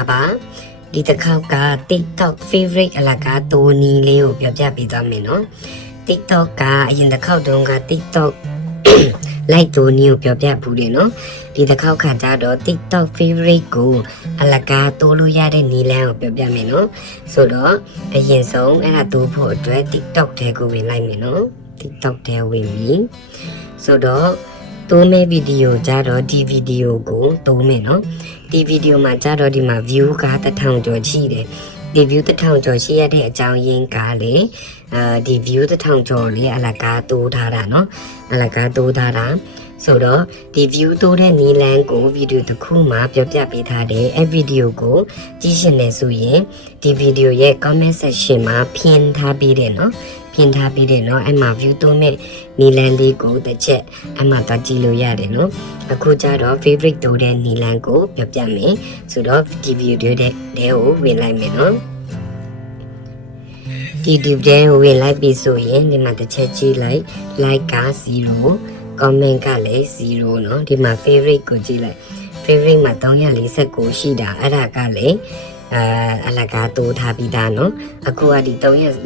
လာပါဒီတစ်ခေါက်က TikTok favorite အလကားတိုနီလေးကိုပြောပြပေးသွားမယ်နော် TikTok ကအရင်တစ်ခေါက်တုန်းက TikTok like တိုနီကိုပြောပြဘူးတယ်နော်ဒီတစ်ခေါက်ခါကျတော့ TikTok favorite ကိုအလကားတိုးလို့ရတဲ့နီလန်းကိုပြောပြမယ်နော်ဆိုတော့အရင်ဆုံးအဲ့ဒါတိုးဖို့အတွက် TikTok ထဲကိုဝင်လိုက်မယ်နော် TikTok ထဲဝင်ပြီဆိုတော့ သုံးမဲ့ဗီဒီယိုကြတော့ဒီဗီဒီယိုကိုသုံးမယ်နော်ဒီဗီဒီယိုမှာကြတော့ဒီမှာ view ကတထောင်ကျော်ရှိတယ်ဒီ view တထောင်ကျော်ရှိရတဲ့အကြောင်းရင်းကလေအာဒီ view တထောင်ကျော်လေးအလကားတိုးထားတာနော်အလကားတိုးထားတာဆိုတော့ဒီ view တိုးတဲ့နီလန်ကိုဗီဒီယိုတစ်ခုမှပြောပြပေးထားတယ်အဲ့ဗီဒီယိုကိုကြည့်ရှင်နေဆိုရင်ဒီဗီဒီယိုရဲ့ comment section မှာဖြင်းထားပေးတယ်နော် ဖြင်းထားပြီးတယ်เนาะအဲ့မှာ view တိုးမဲ့နီလန်းလေးကိုတစ်ချက်အဲ့မှာသွားကြည့်လို့ရတယ်เนาะအခုကျတော့ favorite တိုးတဲ့နီလန်းကိုပြောပြမယ်ဆိုတော့ဒီဗီဒီယိုတဲ့တဲကိုဝင်လိုက်မယ်เนาะ ဒီဒီတဲကိုဝင်လိုက်ပြီဆိုရင်ဒီမှာတစ်ချက်ကြည့်လိုက် like က0 comment ကလည်း0เนาะဒီမှာ favorite ကိုကြည့်လိုက် favorite မှာ349ရှိတာအဲ့ဒါကလည်း အာအလကားတိုးထားပြီးသားနော်အခုကဒီ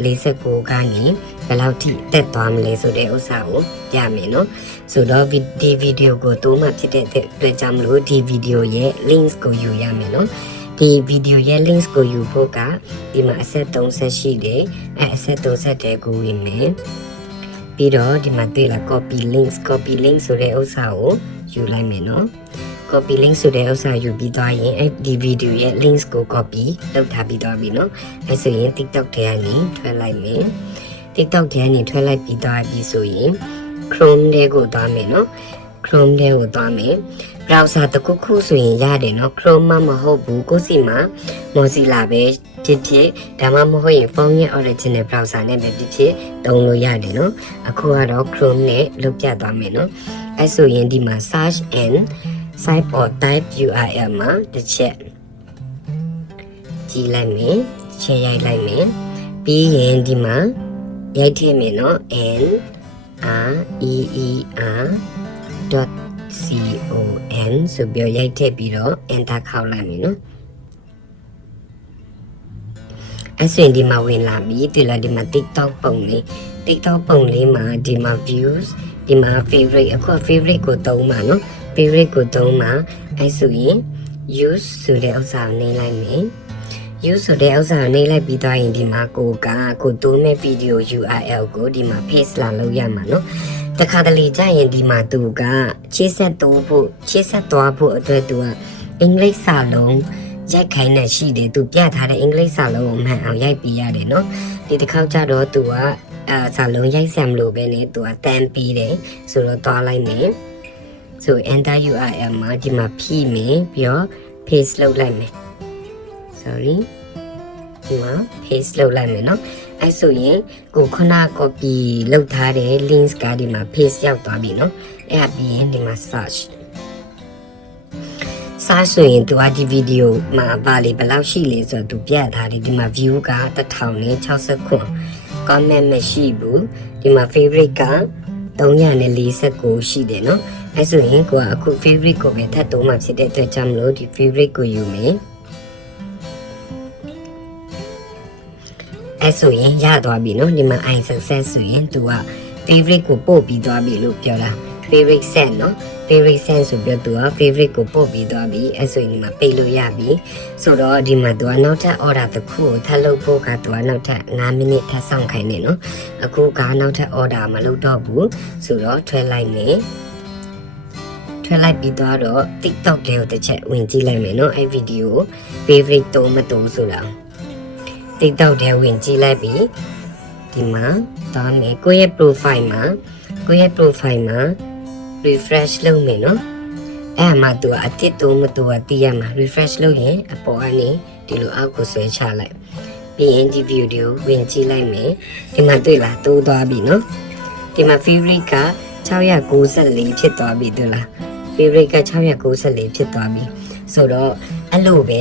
349ကနေဘယ်လောက်ထိတက်သွားမလဲဆိုတဲ့ဥစ္စာကိုပြမယ်နော်ဆိုတော့ဒီဗီဒီယိုကိုတိုးမှဖြစ်တဲ့အတွက်ကြောင့်မလို့ဒီဗီဒီယိုရဲ့ links ကိုယူရမယ်နော်ဒီဗီဒီယိုရဲ့ links ကိုယူဖို့ကဒီမှာအဆက်30ရှိတယ်အဲအဆက်30တဲကိုဝင်မယ်ပြီးတော့ဒီမှာတွေ့လာ copy links copy link ဆိုတဲ့ဥစ္စာကိုယူလိုက်မယ်နော် copy link ဆိုတဲ့ဥစ္စာယူပြီးသွားရင်အဲဒီဗီဒီယိုရဲ့ links ကို copy လုပ်ထားပြီးသွားပြီနော်အဲဆိုရင် TikTok ထဲကနေထွက်လိုက်မယ် TikTok ထဲကနေထွက်လိုက်ပြီးသွားပြီဆိုရင် Chrome ထဲကိုသွားမယ်နော် Chrome ထဲကိုသွားမယ် browser တစ်ခုခုဆိုရင်ရတယ်နော် Chrome မှမဟုတ်ဘူးကိုယ့်စီမှာ Mozilla ပဲဖြစ်ဖြစ်ဒါမှမဟုတ်ရင်ဖုန်းရဲ့ original browser နဲ့ပဲဖြစ်ဖြစ်သုံးလို့ရတယ်နော်အခုကတော့ Chrome နဲ့လုပ်ပြသွားမယ်နော်အဲဆိုရင်ဒီမှာ search and site or type URL မှာတစ်ချက်ကြည့်လိုက်မယ်တစ်ချက်ရိုက်လိုက်မယ်ပြီးရင်ဒီမှာရိုက်ထည့်မယ်နော် n r e e r .con ဆိုပြီးရိုက်ထည့်ပြီးတော့ enter ခောက်လိုက်မယ်နော်အဲ့ဆိုရင်ဒီမှာဝင်လာပြီဒီလာဒီမှာ TikTok ပုံလေး TikTok ပုံလေးမှာဒီမှာ views ဒီမှာ favorite အခု favorite ကိုသုံးပါနော် favorite ကိုသုံးပါအဲ့ဆိုရင် use ဆိုတဲ့ဥစ္စာကိုနှိမ့်လိုက်မယ် use ဆိုတဲ့ဥစ္စာကိုနှိမ့်လိုက်ပြီးသွားရင်ဒီမှာကိုကကိုတိုးမဲ့ video URL ကိုဒီမှာ paste လာလုပ်ရမှာနော်တခါတလေကြာရင်ဒီမှာသူကချေးဆက်တိုးဖို့ချေးဆက်သွားဖို့အတွက်သူကအင်္ဂလိပ်စာလုံးရိုက်ခိုင်းနေရှိတယ်သူပြထားတဲ့အင်္ဂလိပ်စာလုံးကိုမှန်အောင်ရိုက်ပြီးရတယ်နော်ဒီတစ်ခေါက်ကျတော့သူကအာစာလုံးရိုက်ဆံမလို့ပဲねသူကတန်းပြီးတယ်ဆိုတော့တွားလိုက်မယ် ဆို enter URL မှာဒီမှာဖြည့်မယ်ပြီးတော့ paste လုပ်လိုက်မယ် sorry ဒီမှာ paste လုပ်လိုက်မယ်နော်အဲဆိုရင်ကိုခုန copy လုပ်ထားတဲ့ links ကဒီမှာ paste ရောက်သွားပြီနော်အဲ့ဒါပြီးရင်ဒီမှာ search search ဆိုရင်သူကဒီ video မှာပါလေဘယ်လောက်ရှိလဲဆိုတော့သူပြထားတယ်ဒီမှာ view က1069 comment မရှိဘူးဒီမှာ favorite က 349ရှိတယ်နော်အဲဆိုရင်ကိုကအခု favorite ကိုပဲထပ်တိုးမှဖြစ်တဲ့အတွက်ကြောင့်မလို့ဒီ favorite ကိုယူမယ်အဲ့ဆိုရင်ရသွားပြီနော်ဒီမှာ i success ဆိုရင် तू က favorite ကိုပို့ပြီးသွားပြီလို့ပြောတာ favorite send နော် favorite sense ဆိုပြီးတော့သူက favorite ကိုပို့ပြီးသွားပြီအဲ့ဆိုရင်ဒီမှာပိတ်လို့ရပြီဆိုတော့ဒီမှာသူကနောက်ထပ် order တစ်ခုကိုထပ်လုပ်ဖို့ကသူကနောက်ထပ်9မိနစ်ထပ်ဆောင်ခိုင်းနေနော်အခုကနောက်ထပ် order မလုပ်တော့ဘူးဆိုတော့ထွဲလိုက်နေထွက်လိုက်ပြီးတော့ TikTok လေးကိုတစ်ချက်ဝင်ကြည့်လိုက်မယ်နော်အဲ့ဗီဒီယို favorite တုံးမတုံးဆိုတာ TikTok ထဲဝင်ကြည့်လိုက်ပြီးဒီမှာတော့နေကိုယ့်ရဲ့ profile မှာကိုယ့်ရဲ့ profile မှာ refresh လုပ်မယ်နော်အဲ့မှာသူကအတစ်တုံးမတူကတည်ရမှာ refresh လုပ်ရင်အပေါ်ကနေဒီလိုအောက်ကိုဆွဲချလိုက်ပြီးရင်ဒီ video ဝင်ကြည့်လိုက်မယ်ဒီမှာတွေ့လားတိုးသွားပြီနော်ဒီမှာ favorite က694ဖြစ်သွားပြီတွေ့လား favorite က694ဖြစ်သွားပြီဆိုတော့အဲ့လိုပဲ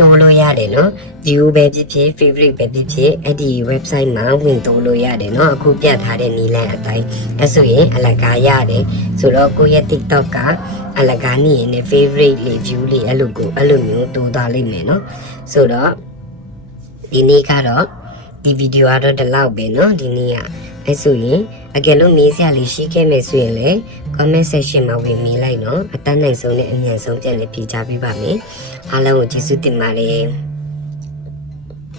တိုးလို့ရတယ်နော် view ပဲဖြစ်ဖြစ် favorite ပဲဖြစ်ဖြစ်အဲ့ဒီ website မှာဝင်တိုးလို့ရတယ်နော်အခုပြထားတဲ့နီလန်အတိုင်းအဲ့ဆိုရင်အလကားရတယ်ဆိုတော့ကိုယ့်ရဲ့ TikTok က အလကားနေရင်လည်း favorite လေး view လေးအဲ့လိုကိုအဲ့လိုမျိုးတိုးသွားလိမ့်မယ်နော်ဆိုတော့ဒီနေ့ကတော့ဒီဗီဒီယိုကတော့ဒီလောက်ပဲเนาะဒီနေ့ကအဲဆိုရင် အကယ်လို့မေးစရာလေးရှိခဲ့မယ်ဆိုရင်လည်း comment section မှာဝင်မေးလိုက်နော်အတတ်နိုင်ဆုံးနဲ့အမြန်ဆုံးပြန်လည်ဖြေကြားပေးပါမယ်အားလုံးကိုကျေးဇူးတင်ပါတယ်